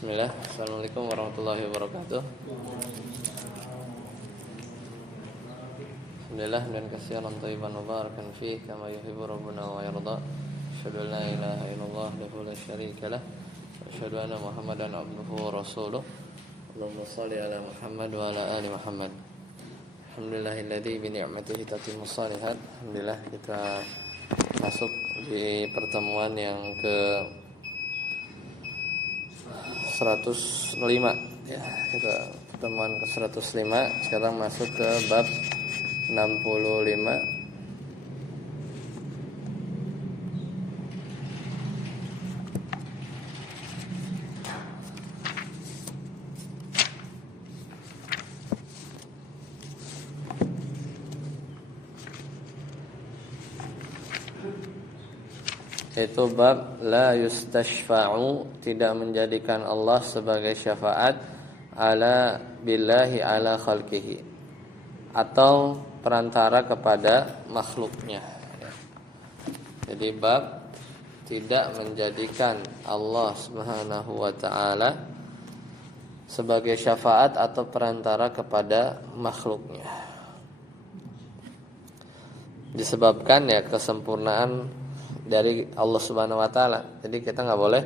Bismillah. Assalamualaikum warahmatullahi wabarakatuh. Alhamdulillah dan kasihan thayyiban mubarakan fihi kama yuhibbu rabbuna wa yarda. Asyhadu an la ilaha illallah wahdahu la syarika lah wa asyhadu anna Muhammadan abduhu wa rasuluh. Allahumma shalli ala Muhammad wa ala ali Muhammad. Alhamdulillahilladzi bi ni'matihi tatimmu shalihat. Alhamdulillah kita masuk di pertemuan yang ke 105 ya, kita pertemuan ke 105. Sekarang masuk ke bab 65. Itu bab la yustashfa'u, tidak menjadikan Allah sebagai syafaat ala billahi ala khalqihi, atau perantara kepada makhluknya. Jadi bab tidak menjadikan Allah Subhanahu wa taala sebagai syafaat atau perantara kepada makhluknya. Disebabkan ya kesempurnaan dari Allah Subhanahu wa taala. Jadi kita enggak boleh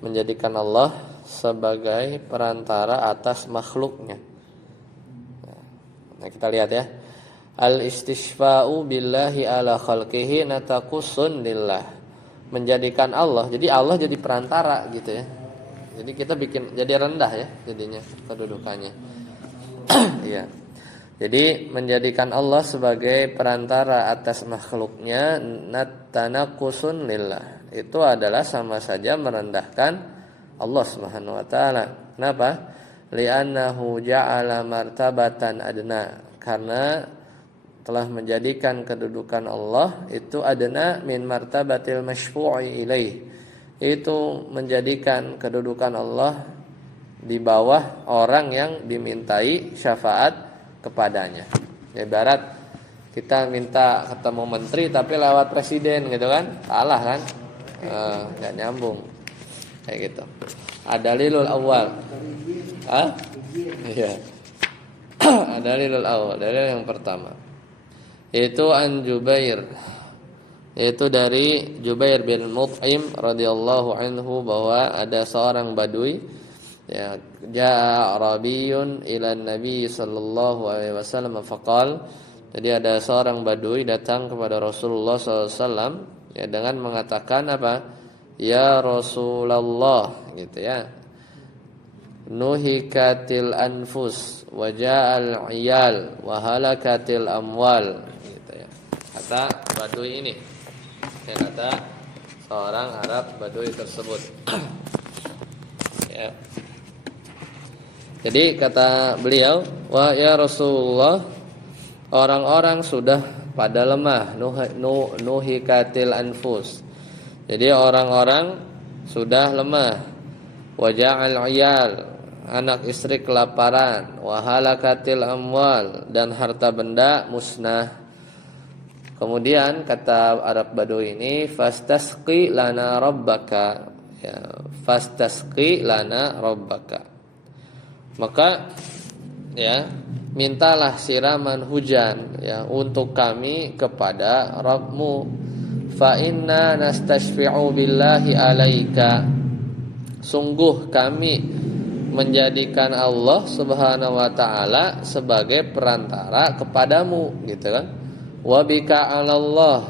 menjadikan Allah sebagai perantara atas makhluknya. Nah, kita lihat ya. Al-istishfa'u billahi ala khalqihi nataqusun lillah. Menjadikan Allah. Jadi Allah jadi perantara gitu ya. Jadi kita bikin jadi rendah ya jadinya kedudukannya. Iya. Jadi menjadikan Allah sebagai perantara atas makhluknya natanaqusun lillah. Itu adalah sama saja merendahkan Allah Subhanahu wa taala. Kenapa? Li'annahu ja'ala martabatan adna. Karena telah menjadikan kedudukan Allah itu adna min martabatil masyfu'i ilaih. Itu menjadikan kedudukan Allah di bawah orang yang dimintai syafaat kepadanya. Ya, ibarat kita minta ketemu menteri tapi lewat presiden gitu kan, salah kan, nggak nyambung kayak gitu. Adalilul awal, iya. Adalilul awal, dalil yang pertama itu an Jubair, yaitu dari Jubair bin Mut'im radhiyallahu anhu bahwa ada seorang badui ya, jaa Arabiyun ila Nabi sallallahu alaihi wasallam faqal. Jadi ada seorang badui datang kepada Rasulullah sallallahu alaihi wasallam ya, dengan mengatakan apa? Ya Rasulullah gitu ya. Nuhikatil anfus wa ja'al iyal wa halakatil amwal gitu ya. Kata badui ini. Ya, kata seorang Arab badui tersebut. Ya. Jadi kata beliau, wa ya Rasulullah, orang-orang sudah pada lemah, nuhikatil anfus. Jadi orang-orang sudah lemah, waja'al iyal, anak istri kelaparan, wa halakatil amwal, dan harta benda musnah. Kemudian kata Arab Badui ini, fastasqi lana rabbaka, ya, fastasqi lana rabbaka. Maka ya, mintalah siraman hujan ya untuk kami kepada Rabbmu. Fa inna nastashfi'u billahi alaika. Sungguh kami menjadikan Allah Subhanahu wa taala sebagai perantara kepadamu gitu kan. Wa bika 'alallah,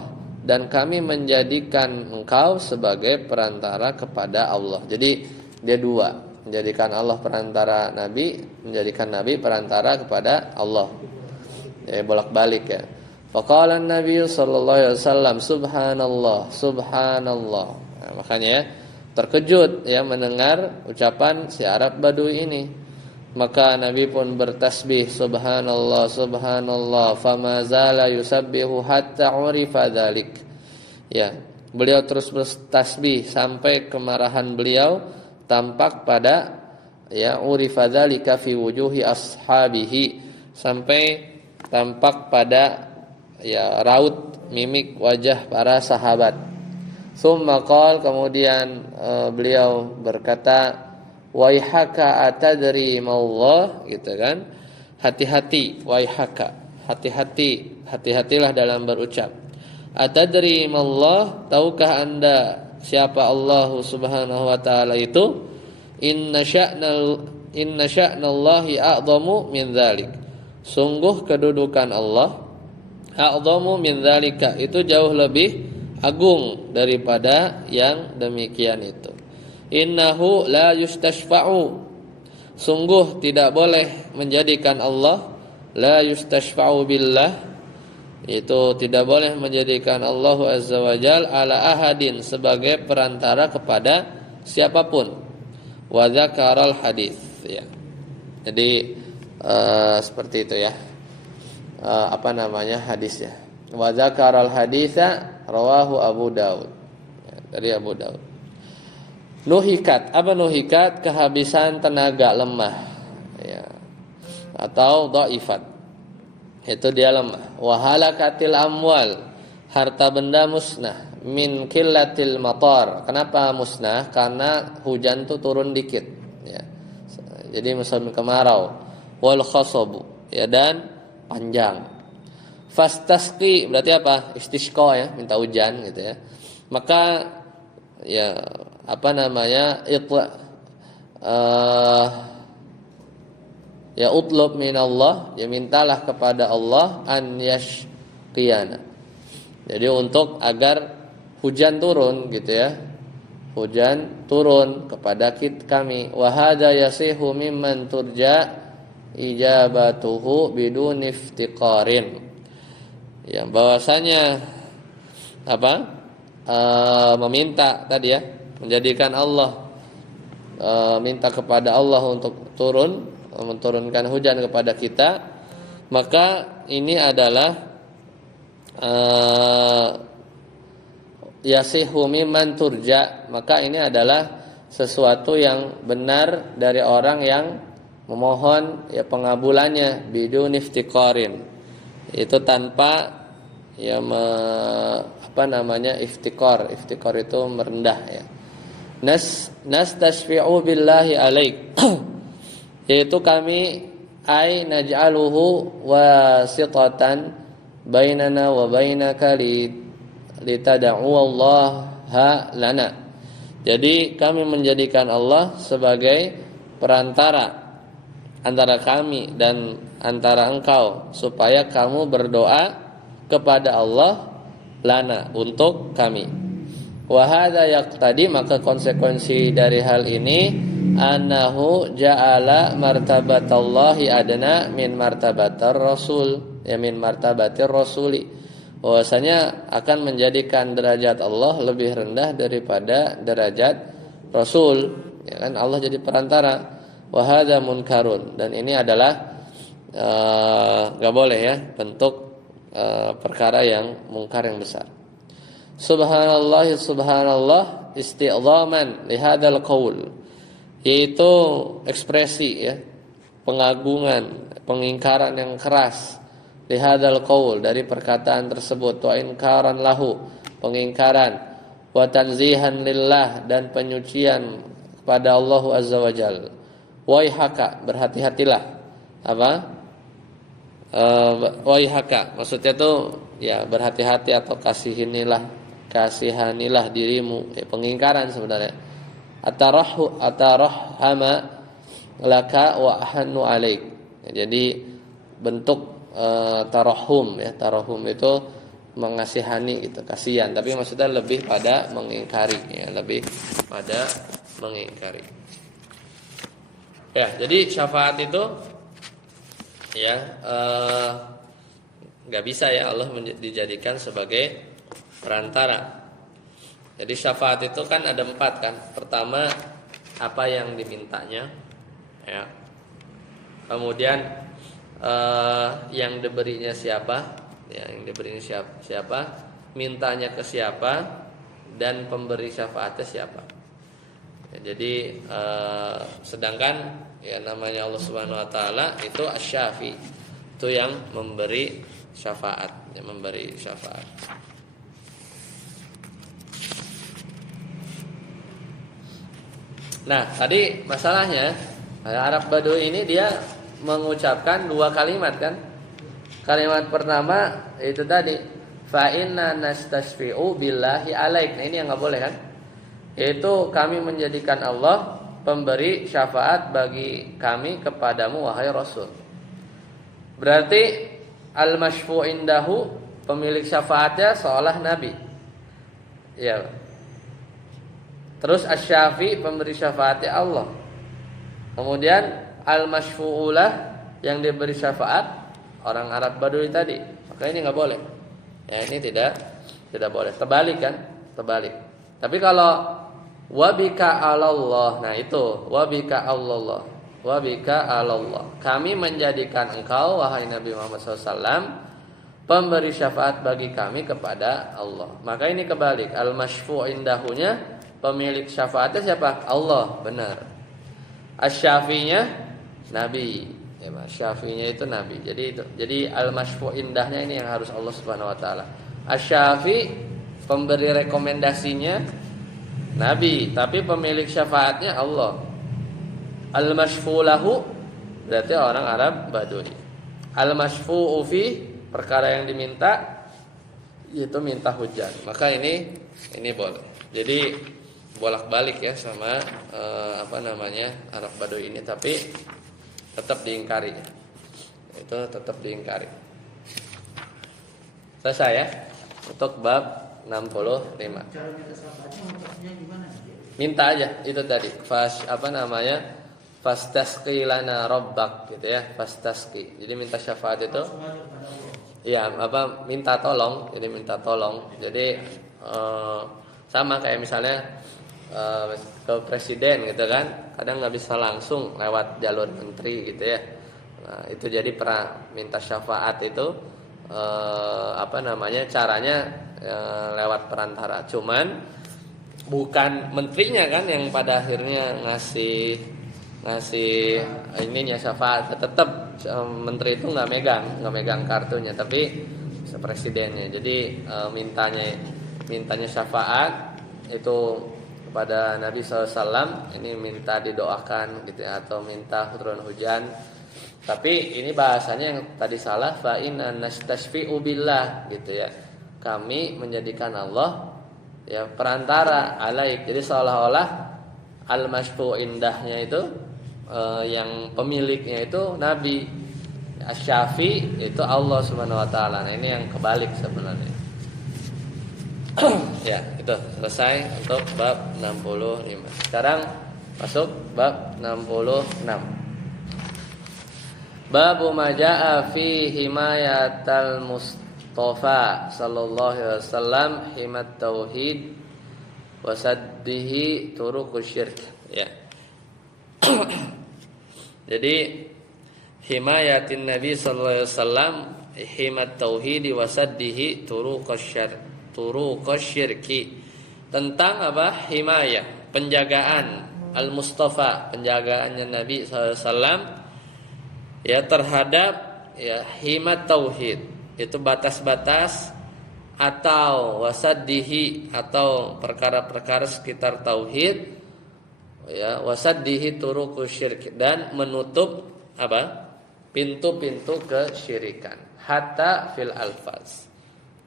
dan kami menjadikan engkau sebagai perantara kepada Allah. Jadi dia dua, menjadikan Allah perantara Nabi, menjadikan Nabi perantara kepada Allah. Ya, bolak-balik ya. Faqala an-nabiy sallallahu alaihi wasallam subhanallah, subhanallah. Nah, makanya terkejut ya mendengar ucapan si Arab Badui ini. Maka Nabi pun bertasbih subhanallah, subhanallah, fama zala yusabbihu hatta urifa dzalik. Ya, beliau terus bertasbih sampai kemarahan beliau tampak pada ya urifa dzalika fi wujuhi ashabihi, sampai tampak pada ya raut mimik wajah para sahabat. Tsumma qala, kemudian beliau berkata, Waihaka atadri maullah, gitu kan? Hati-hati, waihaka. Hati-hatilah dalam berucap. Atadri maullah, tahukah Anda siapa Allah Subhanahu wa taala itu? Inna sya'nallahi a'dhamu min dzalik. Sungguh kedudukan Allah a'dhamu min dzalika, itu jauh lebih agung daripada yang demikian itu. Innahu la yustashfa'u, sungguh tidak boleh menjadikan Allah, la yustashfa'u billah, itu tidak boleh menjadikan Allah azza wajal ala ahadin, sebagai perantara kepada siapapun. Wa dzakaral hadis, ya. Jadi seperti itu ya. Apa namanya hadisnya? Wa dzakaral haditsa rawahu Abu Daud. Ya, dari Abu Daud. Nuhikat, apa nuhikat? Kehabisan tenaga, lemah, ya. Atau dhaifat, itu dia lemah. Wa halakatil amwal, harta benda musnah. Min qillatil matar, kenapa musnah? Karena hujan tuh turun dikit, ya. Jadi musim kemarau. Wal khasabu, ya, dan panjang. Fastasqi berarti apa? Istisqa, ya, minta hujan gitu ya. Maka ya apa namanya? Ya utlub minallah, ya mintalah kepada Allah an yashqiyana. Jadi untuk agar hujan turun gitu ya. Hujan turun kepada kami. Wa hadza yasihu mimman turja ijabatuhu bidun iftiqarin. Yang bahwasanya apa? Meminta tadi ya, menjadikan Allah, minta kepada Allah untuk menurunkan hujan kepada kita, maka ini adalah yasihu mimman turja, maka ini adalah sesuatu yang benar dari orang yang memohon ya pengabulannya bidun iftiqarin, itu tanpa ya apa namanya iftiqar itu merendah ya. Nastashfi'u billahi alaik yaitu kami ay naj'aluhu wasitatan bainana wa bainaka litad'u Allaha lana. Jadi kami menjadikan Allah sebagai perantara antara kami dan antara engkau, supaya kamu berdoa kepada Allah lana, untuk kami. Wa hadza yaqtadi, maka konsekuensi dari hal ini annahu ja'ala martabatallahi adna min martabatir rasul, ya min martabatir rasuli, bahwasanya akan menjadikan derajat Allah lebih rendah daripada derajat Rasul, ya kan, Allah jadi perantara. Wa hadza munkarun, dan ini adalah enggak boleh ya, bentuk perkara yang mungkar yang besar. Subhanallah isti'dhaman li hadzal qaul, yaitu ekspresi ya, pengagungan, pengingkaran yang keras li hadzal qaul, dari perkataan tersebut, wa inkaran lahu, pengingkaran, wa tanzihan lillah, dan penyucian kepada Allah azza wajalla. Waihaka, berhati-hatilah. Apa? Waihaka, maksudnya tuh ya berhati-hati atau kasihanilah dirimu, ya, pengingkaran sebenarnya. Atarahhama laka wa ahanu alaik, ya, jadi bentuk tarahum ya, tarahum itu mengasihani gitu, kasihan, tapi maksudnya lebih pada mengingkari ya, lebih pada mengingkari. Ya, jadi syafaat itu ya nggak bisa ya Allah dijadikan sebagai perantara. Jadi syafaat itu kan ada 4 kan. Pertama, apa yang dimintanya, ya. Kemudian yang diberinya siapa, ya, yang diberinya siapa, mintanya ke siapa, dan pemberi syafaatnya siapa. Ya, jadi sedangkan ya namanya Allah Subhanahu wa taala itu asy-syafi, itu yang memberi syafaat, yang memberi syafaat. Nah, tadi masalahnya Arab Badui ini dia mengucapkan dua kalimat kan. Kalimat pertama itu tadi fa inna nastashfi'u billahi alaik. Nah, ini yang enggak boleh kan? Itu kami menjadikan Allah pemberi syafaat bagi kami kepadamu wahai Rasul. Berarti al-masyfu' indahu, pemilik syafaatnya seolah nabi. Ya. Terus asy-syafi, pemberi syafaatnya Allah. Kemudian al-masyfu'ulah, yang diberi syafaat orang Arab Badui tadi. Maka ini enggak boleh. Ya, ini tidak boleh. Terbalik kan? Terbalik. Tapi kalau wabika alallah, nah itu wabika Allah, wabika alallah, kami menjadikan engkau wahai Nabi Muhammad SAW pemberi syafaat bagi kami kepada Allah. Maka ini kebalik. Al-masyfu' indahunya, pemilik syafaatnya siapa? Allah, benar. Asy-syafi'nya Nabi. Ya, syafi'nya itu Nabi. Jadi al-masyfu' indahnya ini yang harus Allah Subhanahu wa taala. Asy-syafi', pemberi rekomendasinya Nabi, tapi pemilik syafaatnya Allah. Al-masyfu' lahu, berarti orang Arab Badui. Al-masyfu'u fi, perkara yang diminta itu minta hujan. Maka ini boleh. Jadi bolak-balik ya sama Arab Badui ini, tapi tetap diingkari. Itu tetap diingkari. Selesai ya untuk bab 65. Cara minta syafaatnya maksudnya gimana? Minta aja itu tadi. Fastasqi lana rabbak gitu ya, fastasqi. Jadi minta syafaat itu ya minta tolong, jadi minta tolong. Jadi sama kayak misalnya ke presiden gitu kan, kadang nggak bisa langsung lewat jalur menteri gitu ya. Nah, itu jadi minta syafaat itu caranya lewat perantara. Cuman bukan menterinya kan yang pada akhirnya ngasih ininya syafaat. Tetap menteri itu nggak megang kartunya, tapi presidennya. Jadi mintanya syafaat itu kepada Nabi SAW, ini minta didoakan gitu ya, atau minta turun hujan. Tapi ini bahasanya yang tadi salah, fa inna nastashfi'u billah gitu ya. Kami menjadikan Allah ya perantara alaik. Jadi seolah-olah al-masyfu' indahnya itu yang pemiliknya itu Nabi, asy-syafi itu Allah Subhanahu wa taala. Nah, ini yang kebalik sebenarnya. Ya, itu selesai untuk bab 65. Sekarang masuk bab 66. Babu ma jaa fi himayatal Mustafa sallallahu alaihi wasallam himat tauhid wa saddihi turuqus syirk. Ya. Jadi himayatin Nabi sallallahu alaihi wasallam himat tauhid wa saddihi turuqus syirki. Tentang apa? Himayah, penjagaan al-Mustafa, penjagaannya Nabi sallallahu alaihi wasallam ya terhadap ya himat tauhid, itu batas-batas atau wasaddihi atau perkara-perkara sekitar tauhid ya, wasaddihi turuqus syirk, dan menutup apa? Pintu-pintu kesyirikan, hatta fil alfaz,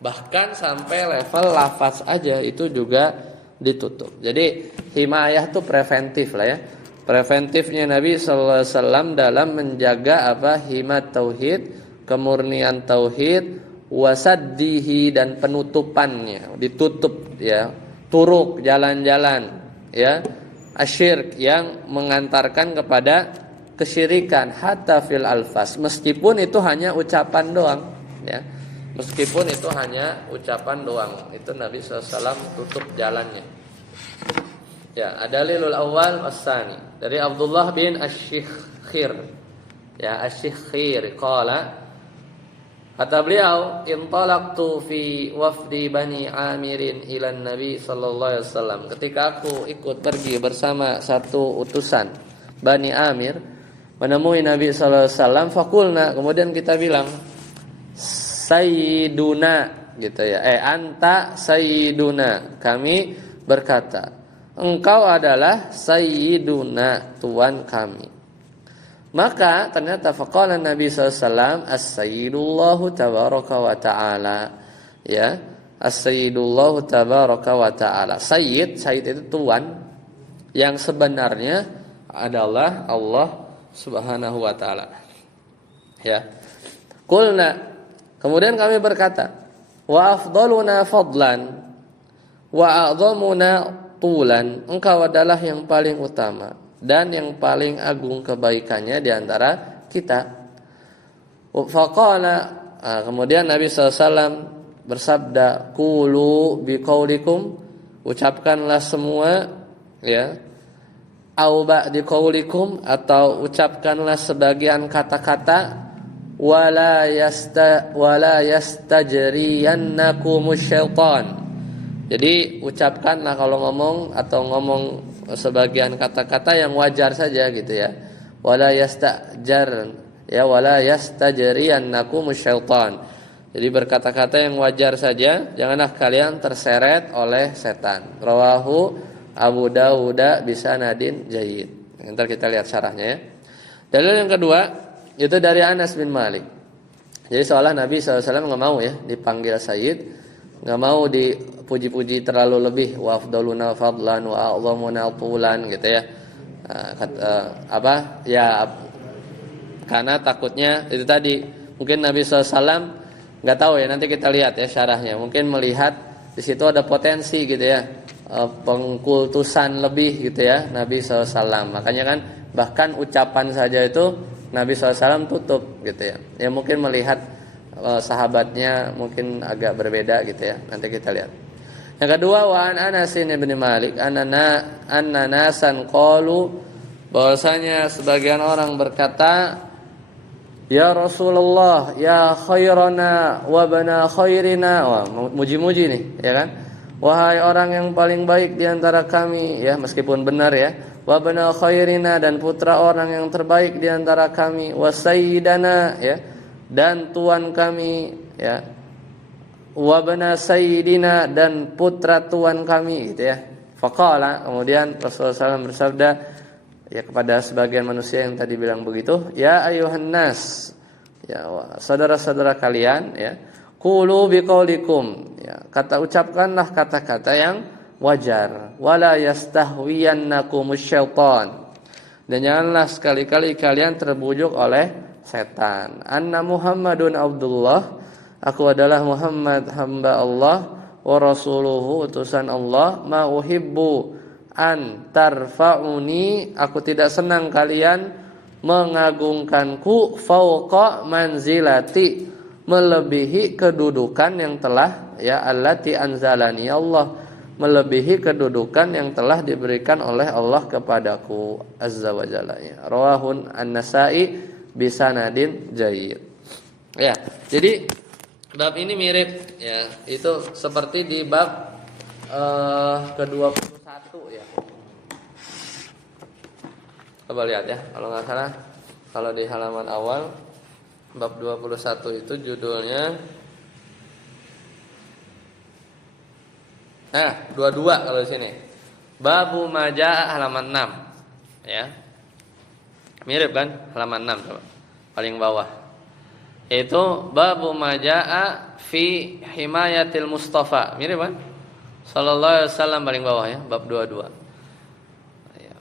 bahkan sampai level lafaz aja itu juga ditutup. Jadi himayah itu preventif lah ya. Preventifnya Nabi sallallahu alaihi wasallam dalam menjaga apa? Himat tauhid, kemurnian tauhid, wasaddihi, dan penutupannya, ditutup ya, turuk, jalan-jalan ya, asyirk, yang mengantarkan kepada kesyirikan, hatta fil alfas, meskipun itu hanya ucapan doang ya. Meskipun itu hanya ucapan doang, itu Nabi sallallahu alaihi wasallam tutup jalannya. Ya, adalilul awal as-sani dari Abdullah bin Asy-Syikhir. Ya, Asy-Syikhir qala, kata beliau, intalaqtu fi wafdi Bani Amirin ila Nabi sallallahu alaihi wasallam. Ketika aku ikut pergi bersama satu utusan Bani Amir menemui Nabi sallallahu alaihi wasallam, faqulna, kemudian kita bilang, sayyiduna gitu ya. Anta sayyiduna, kami berkata, engkau adalah sayyiduna, tuan kami. Maka ternyata faqala Nabi SAW, as-sayyidullahu tabaraka wa ta'ala. Ya, as-sayyidullahu tabaraka wa ta'ala. Sayyid itu tuan, yang sebenarnya adalah Allah Subhanahu wa ta'ala. Ya. Qulna, kemudian kami berkata, wa afdaluna fadlan wa a'dhamuna tulan, engkau adalah yang paling utama dan yang paling agung kebaikannya di antara kita. Faqala, kemudian Nabi SAW bersabda, qulu biqaulikum, ucapkanlah semua, ya, au ba'di qaulikum, atau ucapkanlah sebagian kata-kata, wala yastajriyannakumus syaitan. Jadi ucapkanlah kalau ngomong, atau ngomong sebagian kata-kata yang wajar saja gitu ya. Wala yastajriyannakumus syaitan. Jadi berkata-kata yang wajar saja, janganlah kalian terseret oleh setan. Rawahu Abu Dawud bisanadin jayyid. Ntar kita lihat syarahnya ya. Dalil yang kedua itu dari Anas bin Malik. Jadi seolah Nabi SAW nggak mau ya dipanggil Sayyid, nggak mau dipuji-puji terlalu lebih. Wa afdaluna fadlan wa a'dhamuna tulan gitu ya. Karena takutnya itu tadi, mungkin Nabi SAW nggak tahu ya, nanti kita lihat ya syarahnya. Mungkin melihat di situ ada potensi gitu ya, pengkultusan lebih gitu ya Nabi SAW. Makanya kan bahkan ucapan saja itu Nabi SAW tutup gitu ya. Ya mungkin melihat sahabatnya mungkin agak berbeda gitu ya. Nanti kita lihat. Yang kedua, wa an Anas bin Malik anna nasan qalu, bahwasanya sebagian orang berkata, ya Rasulullah, ya khairana wa bana khairina. Wah, muji-muji nih, ya kan? Wahai orang yang paling baik di antara kami, ya meskipun benar ya. Wa bana khairina, dan putra orang yang terbaik di antara kami. Wa sayyidana, ya, dan tuan kami, ya. Wa bana sayyidina, dan putra tuan kami gitu ya. Faqala, kemudian Rasulullah SAW bersabda ya kepada sebagian manusia yang tadi bilang begitu, ya ayuhan nas, ya saudara-saudara kalian, ya, qulu biqaulikum, ya, ucapkanlah kata-kata yang wajar, wala yastahwiyannakumus syaitan, dan janganlah sekali-kali kalian terbujuk oleh setan. Anna Muhammadun Abdullah, aku adalah Muhammad hamba Allah, wa rasuluhu, utusan Allah, ma uhibbu an tarfa'uni, aku tidak senang kalian mengagungkanku, fauqa manzilati, melebihi kedudukan yang telah, ya, allati anzalani Allah, melebihi kedudukan yang telah diberikan oleh Allah kepadaku azza wa jalla. Rawahun an-Nasa'i bisanadin jayyid. Ya, jadi bab ini mirip ya, itu seperti di bab ke-21 ya. Coba lihat ya, kalau nggak salah, kalau di halaman awal bab 21 itu judulnya, nah 22 kalau di sini. Babu Majaa halaman 6 ya. Mirip kan halaman 6 coba. Paling bawah. Itu Babu Majaa fi himayatil Mustafa. Mirip kan? Sallallahu alaihi wasallam paling bawah ya, bab 22.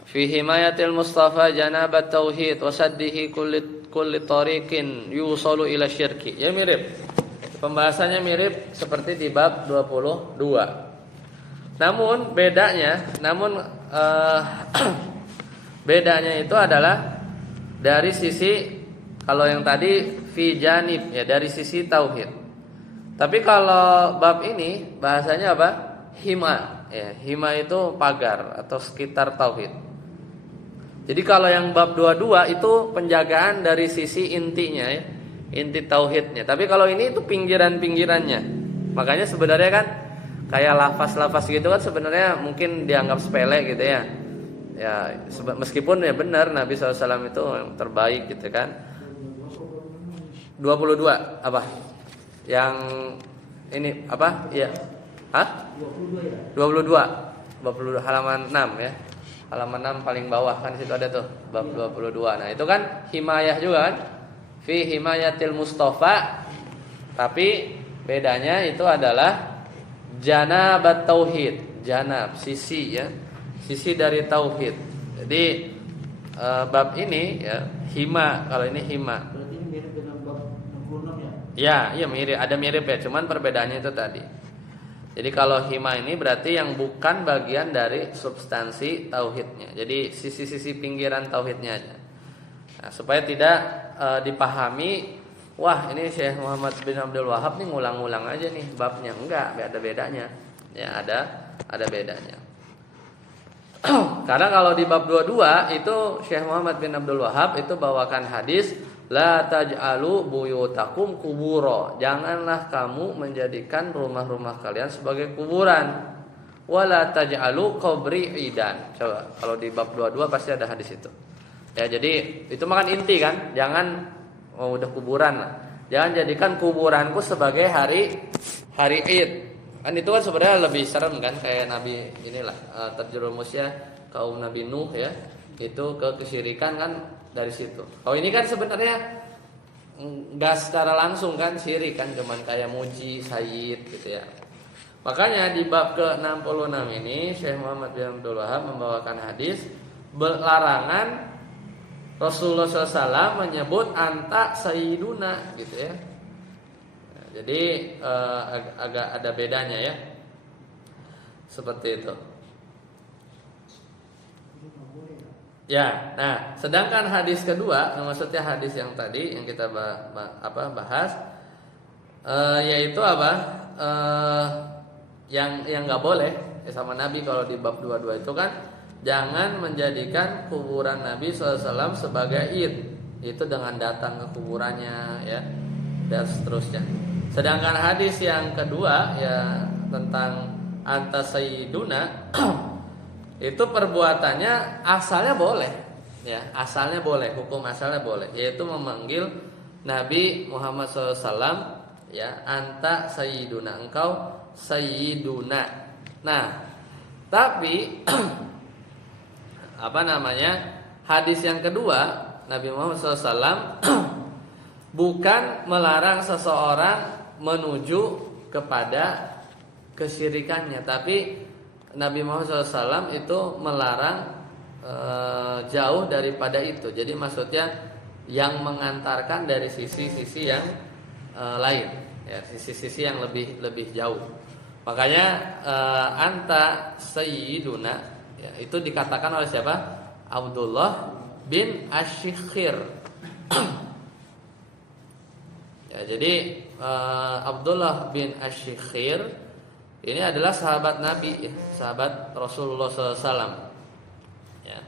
Fi himayatil Mustafa janabat tauhid wa saddihi kulli tariqin yusalu ila syirki. Ya mirip. Pembahasannya mirip seperti di bab 22. Namun bedanya bedanya itu adalah dari sisi, kalau yang tadi fi janib ya, dari sisi tauhid. Tapi kalau bab ini bahasanya apa? Hima, ya, hima itu pagar atau sekitar tauhid. Jadi kalau yang bab 22 itu penjagaan dari sisi intinya ya, inti tauhidnya. Tapi kalau ini itu pinggiran-pinggirannya. Makanya sebenarnya kan kayak lafaz-lafaz gitu kan sebenarnya mungkin dianggap sepele gitu ya. Ya meskipun ya benar Nabi SAW itu yang terbaik gitu kan. 22 apa? Yang ini apa? Ya. Hah? 22 ya. 22. halaman 6 ya. Halaman 6 paling bawah kan situ ada tuh bab 22. Nah, itu kan himayah juga kan? Fi himayatil Mustafa. Tapi bedanya itu adalah janabat tauhid. Janab sisi ya. Sisi dari tauhid. Jadi bab ini ya hima, kalau ini hima. Berarti ini mirip dengan bab 66 ya? Ya, iya mirip, ada mirip ya, cuman perbedaannya itu tadi. Jadi kalau hima ini berarti yang bukan bagian dari substansi tauhidnya. Jadi sisi-sisi pinggiran tauhidnya aja. Nah, supaya tidak dipahami, wah ini Syekh Muhammad bin Abdul Wahab nih ngulang-ngulang aja nih babnya. Enggak, ada bedanya. Ya, ada bedanya. Karena kalau di bab 22 itu Syekh Muhammad bin Abdul Wahab itu bawakan hadis la taj'alu buyutakum kuburo. Janganlah kamu menjadikan rumah-rumah kalian sebagai kuburan. Wala taj'alu qabri idan. Coba kalau di bab 22 pasti ada hadis itu. Ya, jadi itu makan inti kan? Jangan udah kuburan lah. Jangan jadikan kuburanku sebagai hari Id. Kan itu kan sebenarnya lebih serem kan, kayak Nabi inilah terjerumusnya kaum Nabi Nuh ya. Itu kesyirikan kan dari situ. Kalau ini kan sebenarnya enggak secara langsung kan syirik kan, cuman kayak muji sayyid gitu ya. Makanya di bab ke-66 ini Syekh Muhammad bin Abdul Wahab membawakan hadis larangan Rasulullah SAW menyebut anta sayyiduna gitu ya. Jadi agak ada bedanya ya. Seperti itu. Ya, nah, sedangkan hadis kedua, maksudnya hadis yang tadi yang kita bahas, yaitu apa? Yang nggak boleh sama Nabi kalau di bab 22 itu kan, jangan menjadikan kuburan Nabi SAW sebagai id. Itu dengan datang ke kuburannya ya, dan seterusnya. Sedangkan hadis yang kedua ya tentang anta sayyiduna itu perbuatannya asalnya boleh ya, asalnya boleh, hukum asalnya boleh, yaitu memanggil Nabi Muhammad SAW ya, anta sayyiduna, engkau sayyiduna. Nah, tapi apa namanya? Hadis yang kedua Nabi Muhammad SAW bukan melarang seseorang menuju kepada kesyirikannya, tapi Nabi Muhammad SAW itu melarang jauh daripada itu. Jadi maksudnya yang mengantarkan dari sisi-sisi yang lain, ya, sisi-sisi yang lebih jauh. Makanya anta sayyiduna ya, itu dikatakan oleh siapa? Abdullah bin Ashikhir. Ya, jadi Abdullah bin Ashikhir ini adalah sahabat Nabi, ya, sahabat Rasulullah SAW. Ya.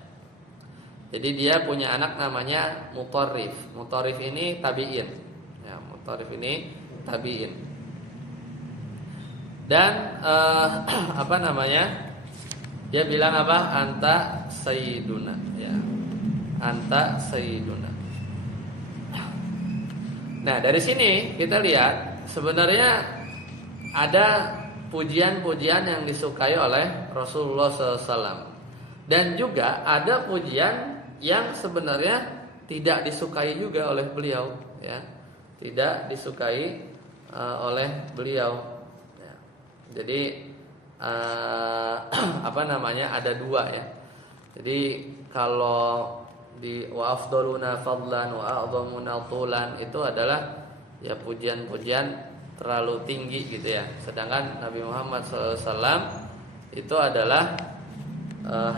Jadi dia punya anak namanya Mutarrif. Mutarrif ini tabi'in. Ya, Mutarrif ini tabi'in. Dan apa namanya? Dia bilang apa? Anta sayyiduna. Ya. Anta sayyiduna. Nah, dari sini kita lihat sebenarnya ada pujian-pujian yang disukai oleh Rasulullah SAW, dan juga ada pujian yang sebenarnya tidak disukai juga oleh beliau, ya, tidak disukai oleh beliau. Ya. Jadi apa namanya? Ada dua ya. Jadi kalau di wa afdaluna fadlan wa a'dhamuna tulan itu adalah ya pujian-pujian terlalu tinggi gitu ya. Sedangkan Nabi Muhammad SAW itu adalah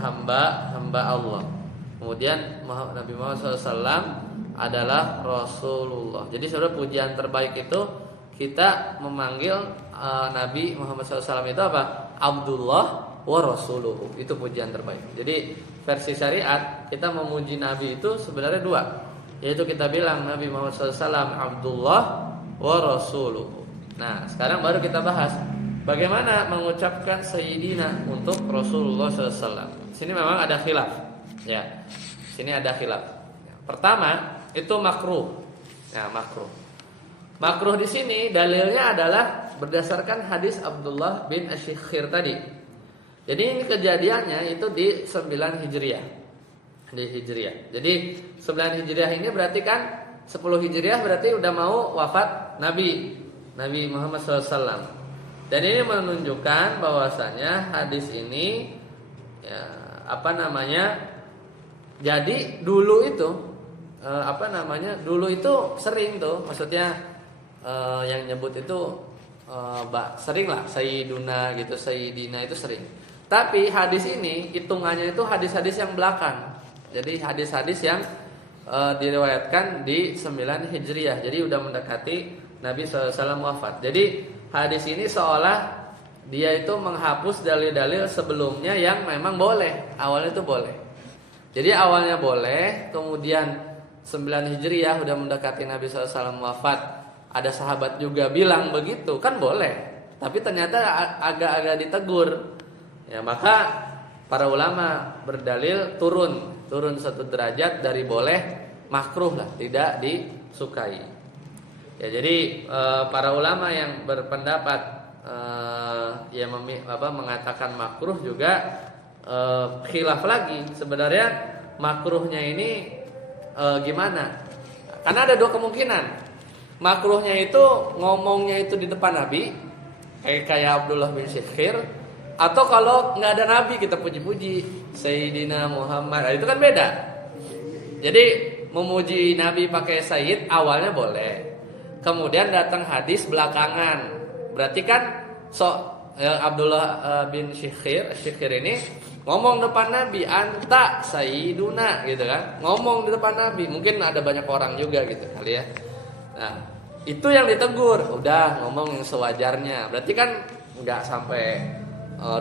hamba Allah. Kemudian Nabi Muhammad SAW adalah Rasulullah. Jadi sebenarnya pujian terbaik itu kita memanggil Nabi Muhammad SAW itu apa? Abdullah wa Rasuluhu. Itu pujian terbaik. Jadi versi syariat kita memuji Nabi itu sebenarnya dua, yaitu kita bilang Nabi Muhammad SAW Abdullah wa Rasuluhu. Nah, sekarang baru kita bahas bagaimana mengucapkan Sayyidina untuk Rasulullah SAW. Sini memang ada khilaf, ya. Sini ada khilaf. Pertama itu makruh. Ya, makruh. Makruh di sini dalilnya adalah berdasarkan hadis Abdullah bin Ashikhir tadi. Jadi ini kejadiannya itu di 9 Hijriah. Di Hijriah. Jadi 9 Hijriah ini berarti kan 10 Hijriah berarti udah mau wafat Nabi Muhammad SAW. Dan ini menunjukkan bahwasanya hadis ini ya, jadi dulu itu dulu itu sering tuh, maksudnya yang nyebut itu sering lah Sayyiduna gitu, Sayyidina itu sering. Tapi hadis ini hitungannya itu hadis-hadis yang belakang. Jadi hadis-hadis yang diriwayatkan di 9 Hijriah. Jadi udah mendekati Nabi SAW wafat. Jadi hadis ini seolah dia itu menghapus dalil-dalil sebelumnya yang memang boleh. Awalnya itu boleh. Jadi awalnya boleh, kemudian 9 Hijriah udah mendekati Nabi SAW wafat. Ada sahabat juga bilang begitu, kan boleh. Tapi ternyata agak-agak ditegur. Ya, maka para ulama berdalil turun satu derajat dari boleh makruh lah, tidak disukai. Ya, jadi para ulama yang berpendapat mengatakan makruh juga khilaf lagi. Sebenarnya makruhnya ini gimana? Karena ada dua kemungkinan. Makruhnya itu ngomongnya itu di depan Nabi, kayak Abdullah bin Syikhir, atau kalau nggak ada Nabi kita puji-puji Sayyidina Muhammad, itu kan beda. Jadi memuji Nabi pakai Sayyid awalnya boleh, kemudian datang hadis belakangan, berarti kan Abdullah bin Syikhir ini ngomong depan Nabi, anta Sayyiduna gitu kan, ngomong di depan Nabi. Mungkin ada banyak orang juga gitu kali ya. Nah itu yang ditegur, udah ngomong yang sewajarnya, berarti kan nggak sampai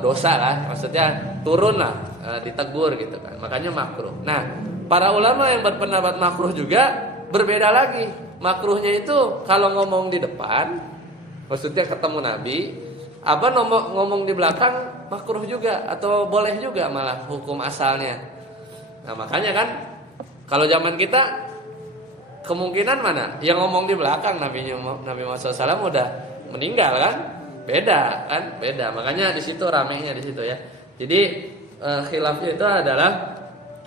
dosa lah, maksudnya turun lah, ditegur gitu kan, makanya makruh. Nah para ulama yang berpendapat makruh juga berbeda lagi. Makruhnya itu kalau ngomong di depan, maksudnya ketemu Nabi, apa ngomong di belakang makruh juga, atau boleh juga malah hukum asalnya. Nah makanya kan kalau zaman kita kemungkinan mana yang ngomong di belakang, Nabi Muhammad SAW udah meninggal kan? Beda kan, beda. Makanya di situ ramenya di situ ya. Jadi khilafnya itu adalah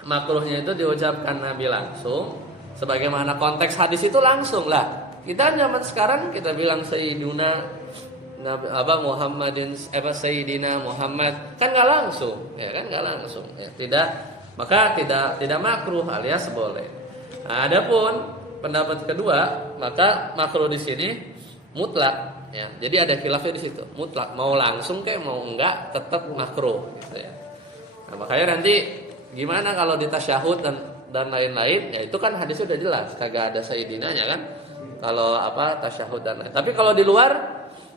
makruhnya itu diucapkan Nabi langsung, sebagaimana konteks hadis itu langsung lah. Kita zaman sekarang kita bilang Sayyiduna Muhammadin Sayyidina Muhammad, kan nggak langsung, ya kan nggak langsung. Ya, maka tidak makruh alias boleh. Nah, adapun pendapat kedua, maka makruh di sini mutlak. Ya, jadi ada khilafnya di situ. Mutlak, mau langsung kayak mau enggak tetap makruh gitu ya. Nah, makanya nanti gimana kalau di tasyahud dan lain-lain, ya itu kan hadisnya udah jelas, kagak ada sayyidinanya kan. Kalau tasyahud dan lain. Tapi kalau di luar,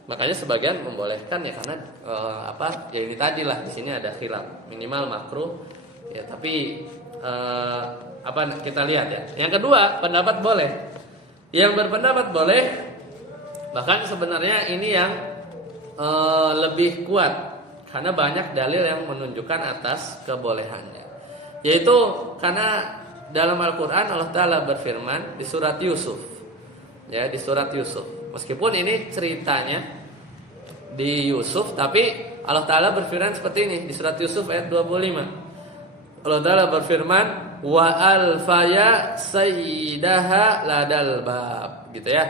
makanya sebagian membolehkan ya karena ya ini tadi lah, di sini ada khilaf, minimal makruh. Ya, tapi kita lihat ya. Yang kedua, pendapat boleh. Yang berpendapat boleh, bahkan sebenarnya ini yang lebih kuat karena banyak dalil yang menunjukkan atas kebolehannya. Yaitu karena dalam Al-Qur'an Allah Ta'ala berfirman di surat Yusuf. Ya, di surat Yusuf. Meskipun ini ceritanya di Yusuf, tapi Allah Ta'ala berfirman seperti ini di surat Yusuf ayat 25. Allah Ta'ala berfirman, wa alfaya sayyidaha ladal bab, gitu ya.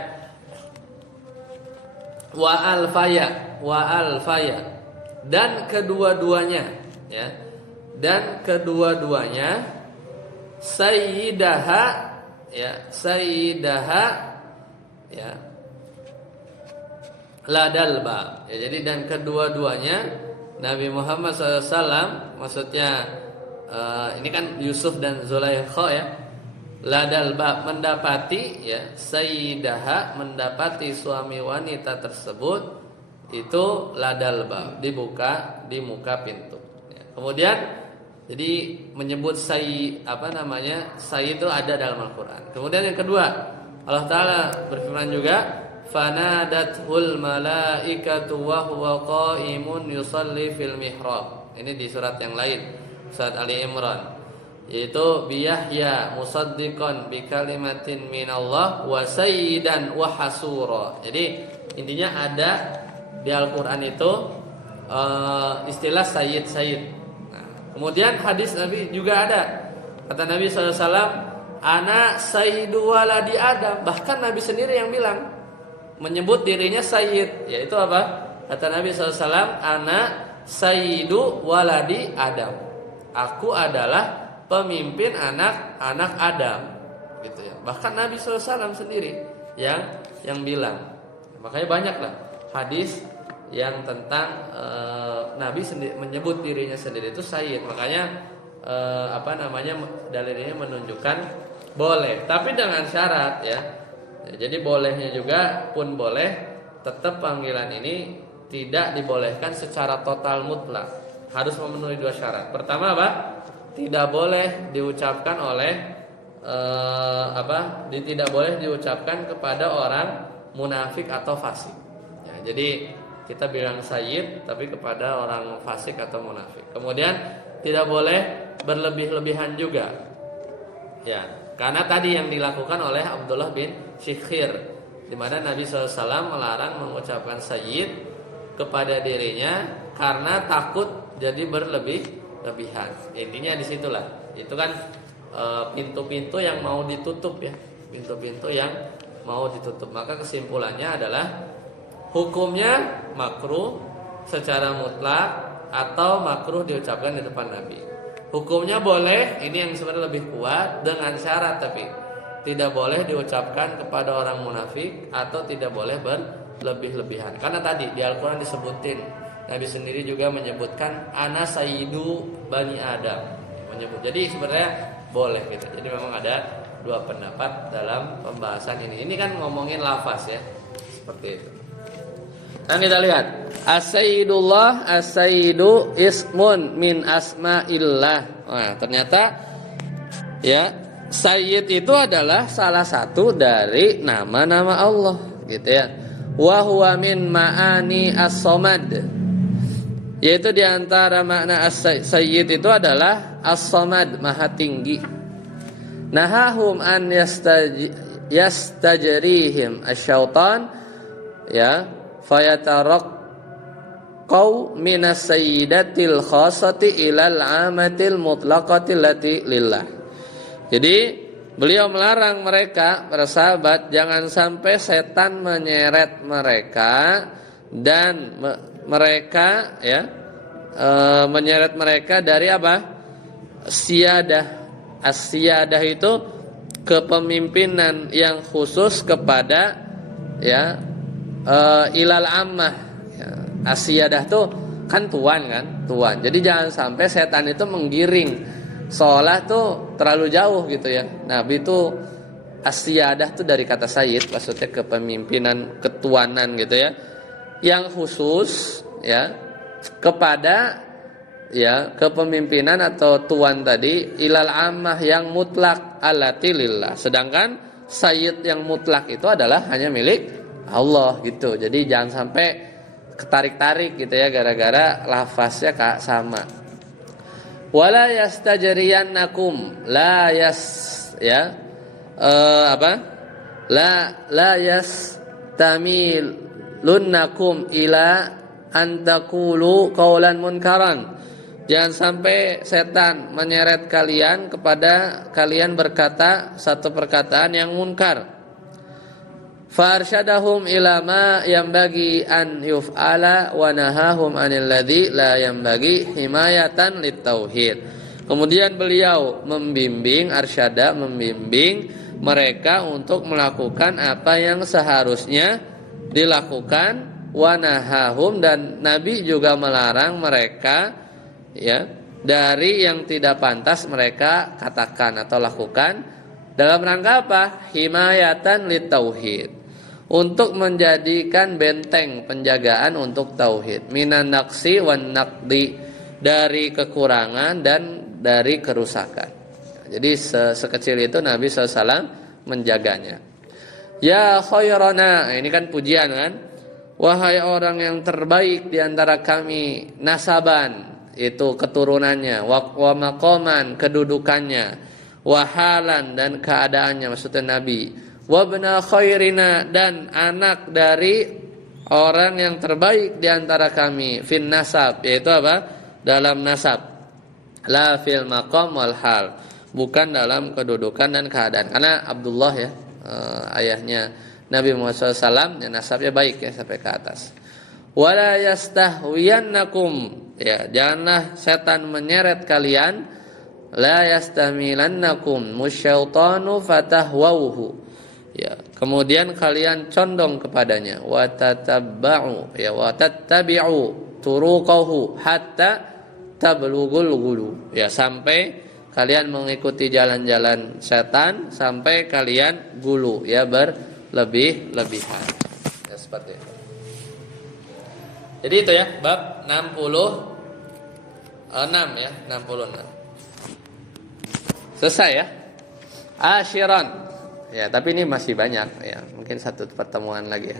Wa alfaya dan kedua-duanya ya. Dan kedua-duanya sayyidaha ya ladal bab. Ya, jadi dan kedua-duanya Nabi Muhammad SAW, maksudnya ini kan Yusuf dan Zulaikha ya. Ladal bab mendapati ya, sayyidaha mendapati suami wanita tersebut itu ladal bab, dibuka di muka pintu. Ya. Kemudian jadi menyebut sayyid itu ada dalam Al-Qur'an. Kemudian yang kedua, Allah Ta'ala berfirman juga, fanadathul malaikatu wa huwa qaimun yusalli fil mihrab. Ini di surat yang lain, surat Ali Imran. Yaitu biyahya musaddiqan bi kalimatin minallah wa sayyidan wa hasura. Jadi intinya ada di Al-Qur'an itu istilah sayyid. Nah, kemudian hadis Nabi juga ada. Kata Nabi SAW, ana sayyidu waladi Adam. Bahkan Nabi sendiri yang bilang, menyebut dirinya sayyid. Yaitu apa? Kata Nabi SAW, ana sayyidu waladi Adam. Aku adalah pemimpin anak-anak Adam. Gitu ya. Bahkan Nabi SAW sendiri yang bilang. Makanya banyaklah hadis yang tentang Nabi sendiri menyebut dirinya sendiri itu sayyid. Makanya dalil ini menunjukkan boleh, tapi dengan syarat ya. Jadi bolehnya juga pun boleh, tetap panggilan ini tidak dibolehkan secara total mutlak. Harus memenuhi dua syarat. Pertama apa? Tidak boleh diucapkan oleh tidak boleh diucapkan kepada orang munafik atau fasik. Ya, jadi kita bilang sayyid tapi kepada orang fasik atau munafik. Kemudian tidak boleh berlebih-lebihan juga. Ya, karena tadi yang dilakukan oleh Abdullah bin Syikhir, di mana Nabi SAW melarang mengucapkan sayyid kepada dirinya karena takut jadi berlebih-lebihan. Intinya disitulah. Itu kan pintu-pintu yang mau ditutup ya, pintu-pintu yang mau ditutup. Maka kesimpulannya adalah hukumnya makruh secara mutlak atau makruh diucapkan di depan Nabi. Hukumnya boleh, ini yang sebenarnya lebih kuat, dengan syarat tapi tidak boleh diucapkan kepada orang munafik atau tidak boleh berlebih-lebihan. Karena tadi di Al-Quran disebutin, Nabi sendiri juga menyebutkan ana sayyidu bani Adam, menyebut. Jadi sebenarnya boleh gitu. Jadi memang ada dua pendapat dalam pembahasan ini. Ini kan ngomongin lafaz ya, seperti itu. Nah kita lihat, as-sayyidullah, as-sayyidu ismun min asma'illah. Nah ternyata ya, sayyid itu adalah salah satu dari nama-nama Allah gitu ya. Wa huwa min ma'ani as-samad, yaitu diantara makna as-sayyid itu adalah as-samad, maha tinggi. Nahahum an yastajrihim asyaitan ya, fayataraqau minas sayyidatil khasati ilal amatil mutlaqati lati lillah. Jadi beliau melarang mereka, para sahabat, jangan sampai setan menyeret mereka dan mereka ya menyeret mereka dari apa? Siyadah. As-siyadah itu kepemimpinan yang khusus kepada ya ilal ammah ya. As-siyadah tuh kan tuan. Jadi jangan sampai setan itu menggiring seolah tuh terlalu jauh gitu ya. Nabi itu as-siyadah tuh dari kata sayyid, maksudnya kepemimpinan, ketuanan gitu ya, yang khusus ya kepada ya kepemimpinan atau tuan tadi ilal ammah yang mutlak allati lillah. Sedangkan sayyid yang mutlak itu adalah hanya milik Allah gitu. Jadi jangan sampai ketarik-tarik gitu ya gara-gara lafaznya sama. Wala yastajriyannakum la yastamilunnakum ila antakulu qaulan munkaran. Jangan sampai setan menyeret kalian kepada kalian berkata satu perkataan yang munkar. Farsyadahum ila ma yambagi an yuf'ala wa nahahum anil ladzi la yambagi himayatan litauhid. Kemudian beliau membimbing mereka untuk melakukan apa yang seharusnya dilakukan, wa nahahum, dan Nabi juga melarang mereka ya dari yang tidak pantas mereka katakan atau lakukan dalam rangka apa? Himayatan litauhid, untuk menjadikan benteng penjagaan untuk tauhid, minan naqsi wan naqdi, dari kekurangan dan dari kerusakan. Jadi sekecil itu Nabi SAW menjaganya. Ya khairana, ini kan pujian kan, wahai orang yang terbaik di antara kami, nasaban itu keturunannya, wa maqaman kedudukannya, wahalan dan keadaannya, maksudnya Nabi, wabna khairina dan anak dari orang yang terbaik di antara kami fin nasab, yaitu apa? Dalam nasab. La fil maqam wal hal, bukan dalam kedudukan dan keadaan. Karena Abdullah ya, ayahnya Nabi Muhammad SAW, ya, nasabnya baik ya sampai ke atas. Wala yastahwiyannakum, ya, janganlah setan menyeret kalian. La yastamilannakum musyaitanu fatahwauhu, ya, kemudian kalian condong kepadanya. Wa tatabba'u, ya, wa tattabi'u turuqahu hatta tablugul ghulu, ya, sampai kalian mengikuti jalan-jalan setan sampai kalian gulu, ya, berlebih-lebihan. Ya, seperti itu. Jadi itu ya, bab 66 ya, 66. Selesai ya. Asyiran. Ya, tapi ini masih banyak ya. Mungkin satu pertemuan lagi ya.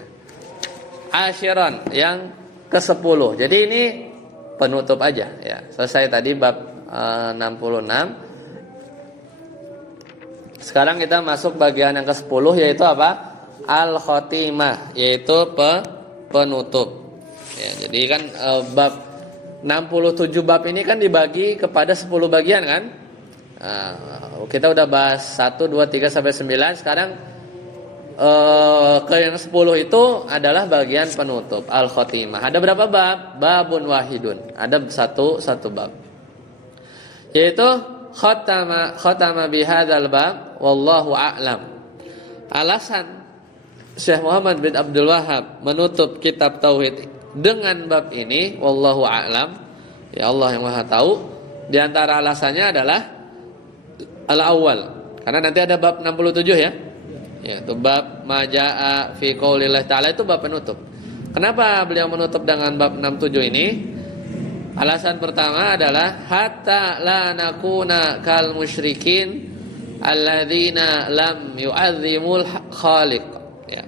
Asyiran yang ke-10. Jadi ini penutup aja ya. Selesai tadi bab 66. Sekarang kita masuk bagian yang ke-10, yaitu apa? Al-Khotimah, yaitu penutup. Ya, jadi kan bab 67 bab ini kan dibagi kepada 10 bagian kan? Kita udah bahas 1, 2, 3 sampai 9. Sekarang ke yang 10 itu adalah bagian penutup, Al-Khotimah. Ada berapa bab? Babun wahidun. Ada satu bab. Yaitu khatama bihadzal bab wallahu a'lam. Alasan Syekh Muhammad bin Abdul Wahhab menutup kitab tauhid dengan bab ini, wallahu a'lam, ya, Allah yang Maha tahu. Di antara alasannya adalah al-awwal, karena nanti ada bab 67 ya. Ya, itu bab majaa fi qaulillah ta'ala, itu bab penutup. Kenapa beliau menutup dengan bab 67 ini? Alasan pertama adalah hatta la nakuna kal musyrikin alladzina lam yu'azzimul khaliq, ya.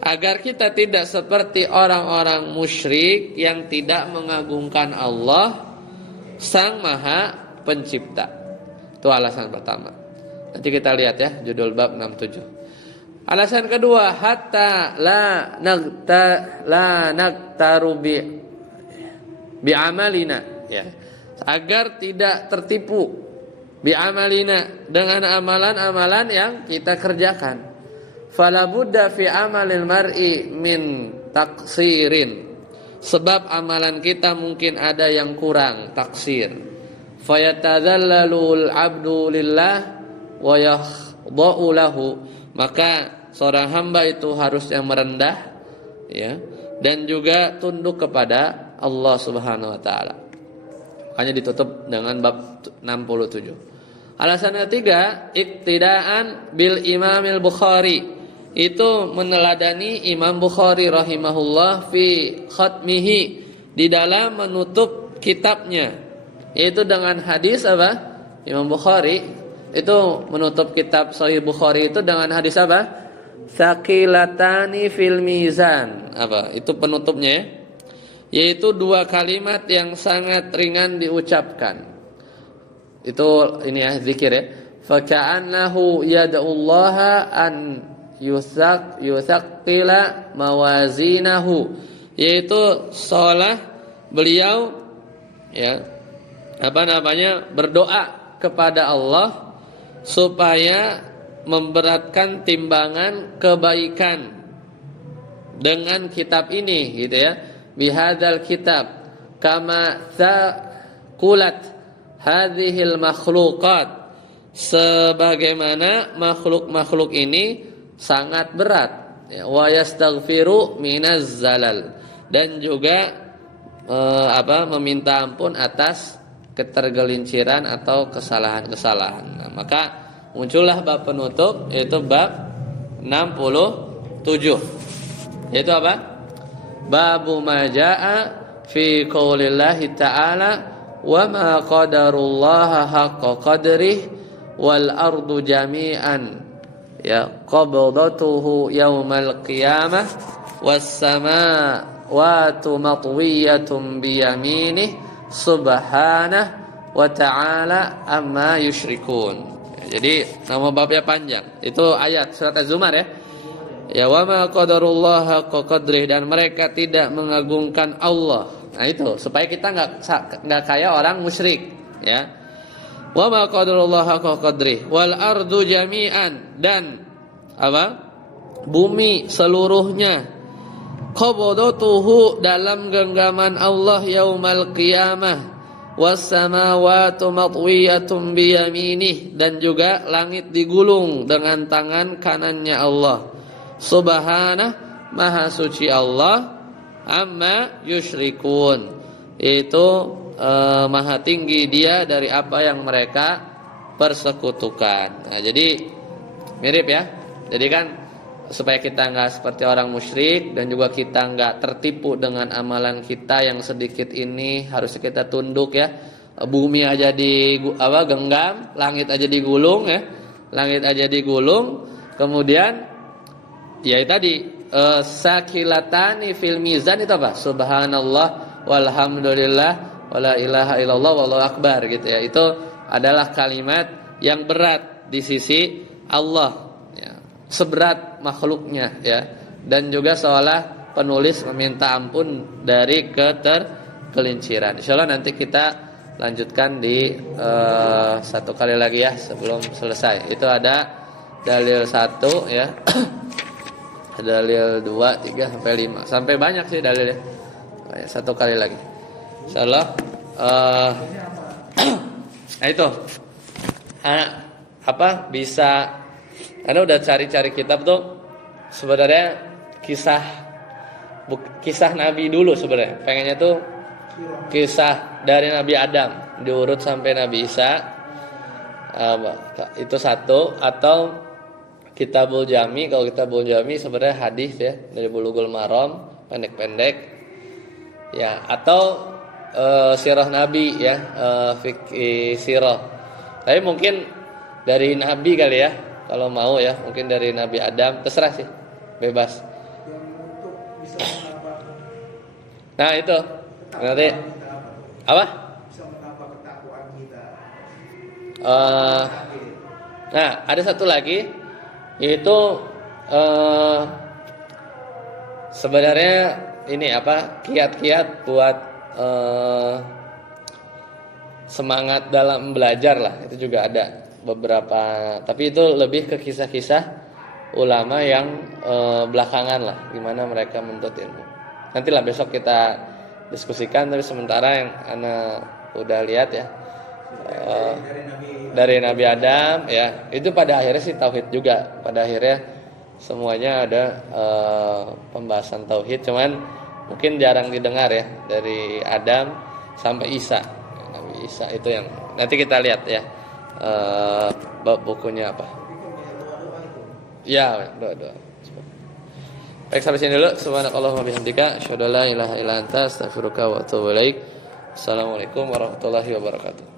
Agar kita tidak seperti orang-orang musyrik yang tidak mengagungkan Allah Sang Maha Pencipta. Itu alasan pertama. Nanti kita lihat ya judul bab 67. Alasan kedua, hatta la naktaru bi amalina, ya. Agar tidak tertipu bi amalina dengan amalan-amalan yang kita kerjakan. Fala budda fi amalil mar'i min taksirin. Sebab amalan kita mungkin ada yang kurang, taksir. Fayatadhallalul abdu lillah wa yakhda'u lahu. Maka seorang hamba itu harusnya merendah, ya, dan juga tunduk kepada Allah Subhanahu wa taala. Makanya ditutup dengan bab 67. Alasan ketiga, iktidaan bil Imamil Bukhari. Itu meneladani Imam Bukhari rahimahullah fi khatmihi, di dalam menutup kitabnya, yaitu dengan hadis apa? Imam Bukhari itu menutup kitab Sahih Bukhari itu dengan hadis apa? Tsaqilatani fil mizan. Apa? Itu penutupnya ya. Yaitu dua kalimat yang sangat ringan diucapkan. Itu ini ya, zikir ya. Fa ka'annahu yad'ullaha an yusaqqila mawazinahu, yaitu seolah beliau, ya, berdoa kepada Allah supaya memberatkan timbangan kebaikan dengan kitab ini, gitu ya. Bihadzal kitab kama thaqulat hadhil makhluqat, sebagaimana makhluk-makhluk ini sangat berat, ya. Wa yastaghfiru minaz zalal, dan juga meminta ampun atas ketergelinciran atau kesalahan-kesalahan. Nah, maka muncullah bab penutup, yaitu bab 67. Yaitu apa? Babu ma jaa fi qaulillahi ta'ala wa ma qadarullaha haqqa qadrih wal ardu jami'an, ya, qabdatuhu yaumal qiyamah was samawati matwiyatun bi yaminih subhanahu wa ta'ala amma yusyrikun. Jadi nama babnya panjang. Itu ayat surat Az-Zumar ya. Ya wa ma qadarullah haqqa qadrih, dan mereka tidak mengagungkan Allah. Nah itu supaya kita enggak kayak orang musyrik, ya. Wa ma qadarullah haqqa qadrih wal ardu jami'an, dan apa? Bumi seluruhnya qabadatuhu dalam genggaman Allah yaumal qiyamah, was samawati matwiyatun bi yaminih, dan juga langit digulung dengan tangan kanannya Allah. Subhanah, maha suci Allah, amma yusyrikun, itu maha tinggi dia dari apa yang mereka persekutukan. Nah, jadi mirip ya. Jadi kan supaya kita enggak seperti orang musyrik, dan juga kita enggak tertipu dengan amalan kita yang sedikit ini, harus kita tunduk ya. Bumi aja genggam, langit aja digulung ya. Langit aja digulung, kemudian ya tadi sakilatani fil mizan itu apa? Subhanallah walhamdulillah wala ilaha illallah wallahu akbar gitu ya. Itu adalah kalimat yang berat di sisi Allah ya, seberat makhluknya ya. Dan juga seolah penulis meminta ampun dari ketergelinciran. Insyaallah nanti kita lanjutkan di satu kali lagi ya sebelum selesai. Itu ada dalil 1 ya. Dalil 2, 3 sampai 5. Sampai banyak sih dalilnya. Satu kali lagi. Insyaallah nah itu. Apa bisa Anda udah cari-cari kitab tuh sebenarnya kisah Nabi dulu sebenarnya. Pengennya tuh kisah dari Nabi Adam diurut sampai Nabi Isa. Itu satu. Atau Kitabul Jami. Kalau Kitabul Jami sebenarnya hadis ya dari Bulughul Maram, pendek-pendek. Ya, atau sirah Nabi ya, fikih sirah. Tapi mungkin dari Nabi kali ya, kalau mau ya, mungkin dari Nabi Adam, terserah sih, bebas. Untuk bisa menambah. Nah, itu. Nanti apa? Bisa menambah ketakwaan kita. Nah, ada satu lagi, yaitu sebenarnya ini apa, kiat-kiat buat semangat dalam belajar lah. Itu juga ada beberapa, tapi itu lebih ke kisah-kisah ulama yang belakangan lah, gimana mereka menuntut ilmu. Nantilah besok kita diskusikan, tapi sementara yang ana udah lihat ya dari Nabi Adam ya, itu pada akhirnya sih tauhid juga. Pada akhirnya semuanya ada pembahasan tauhid, cuman mungkin jarang didengar ya dari Adam sampai Isa. Nabi Isa itu yang nanti kita lihat ya bukunya apa. Ya, doa. Baik, sampai sini dulu. Subhanakallahumma bihamdika asyhadu an la ilaha illa anta astaghfiruka wa atubu ilaik. Assalamualaikum warahmatullahi wabarakatuh.